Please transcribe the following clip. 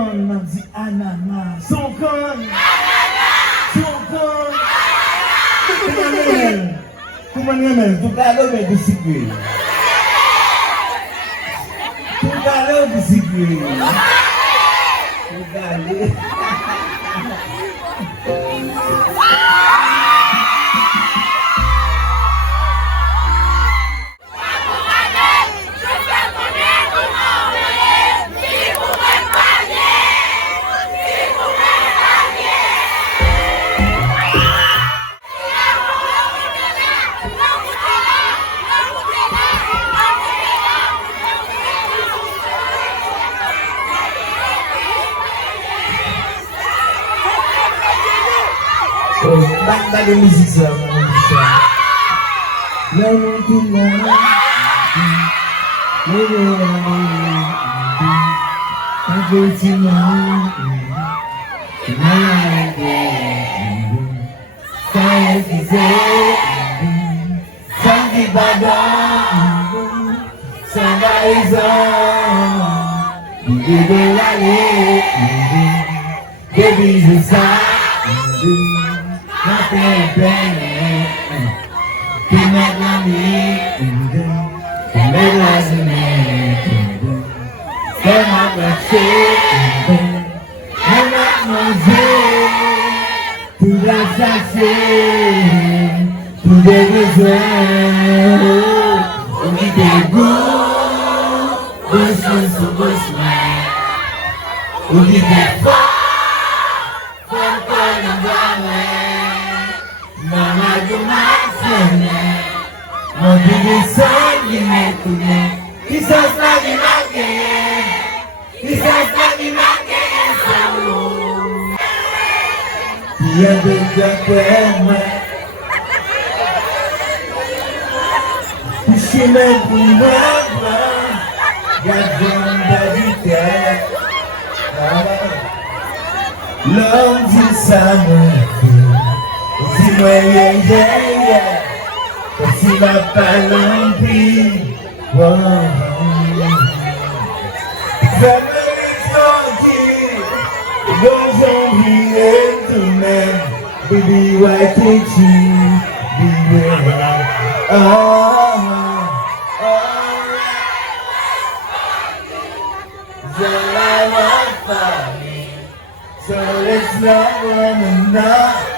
con m'a dit ananas. Son con. Son con. Comment on est? Tout à l'heure, mais de secret. Tout à l'heure, de secret. Tout à l'heure. Dans les musiques, ça. Nothing better to Medam, c'est ma passion, I'm not manger, tout la chasser, tout les besoins, on dit des goûts, doucement sous doucement, on dit des fois, faut qu'on en voit. Mama di masanya, mau di sangi mekune, kisah lagi makan, kisah lagi makan selalu. Dia berjaga, pusing bunga, gadang dari dia, longi sama. Dis-moi, si va pas l'empire, ça me laisse tranquille, bon j'envie tout de même, baby, why can't you be there? All I want for me, so let's love one another.